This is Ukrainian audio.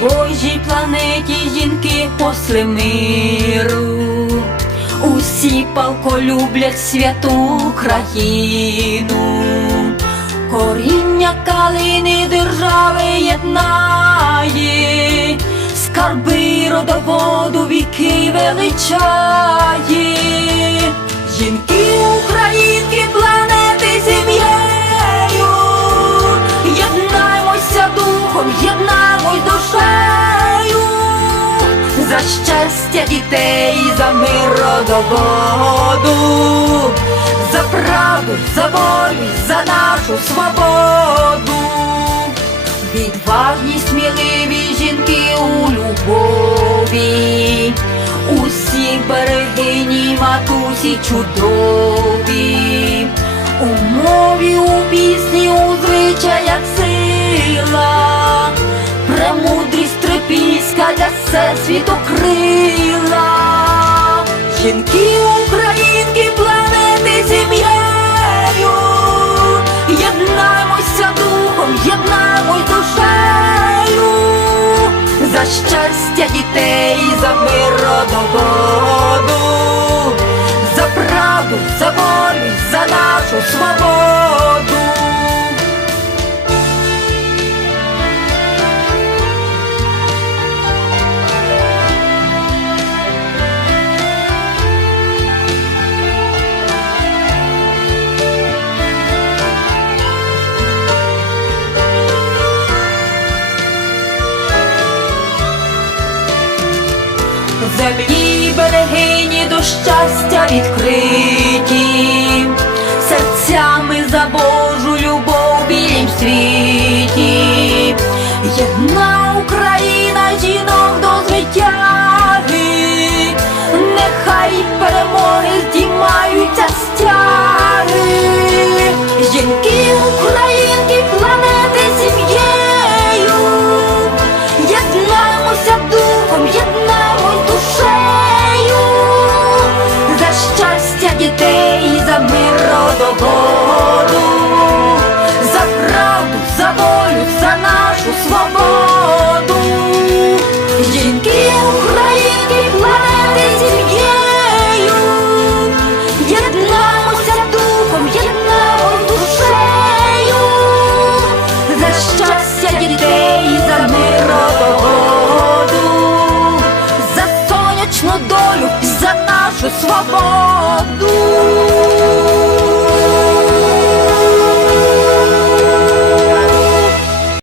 Божій планеті жінки посли миру. Усі палко люблять святу країну, коріння калини держави єднає, скарби родоводу віки величає, єднаймось душею. За щастя дітей, за мир родоводу, за правду, за волю, за нашу свободу, відважні, сміливі жінки у любові, усі берегині, матусі чудові, у мові, всесвіту крила. Жінки українки планети сім'єю, єднаймося духом, єднаймось душею, за щастя дітей, за мир родоводу, за правду, за волю, за нашу свободу. Землі берегині до щастя відкриті, серцями за Божу любов білім світі, єдна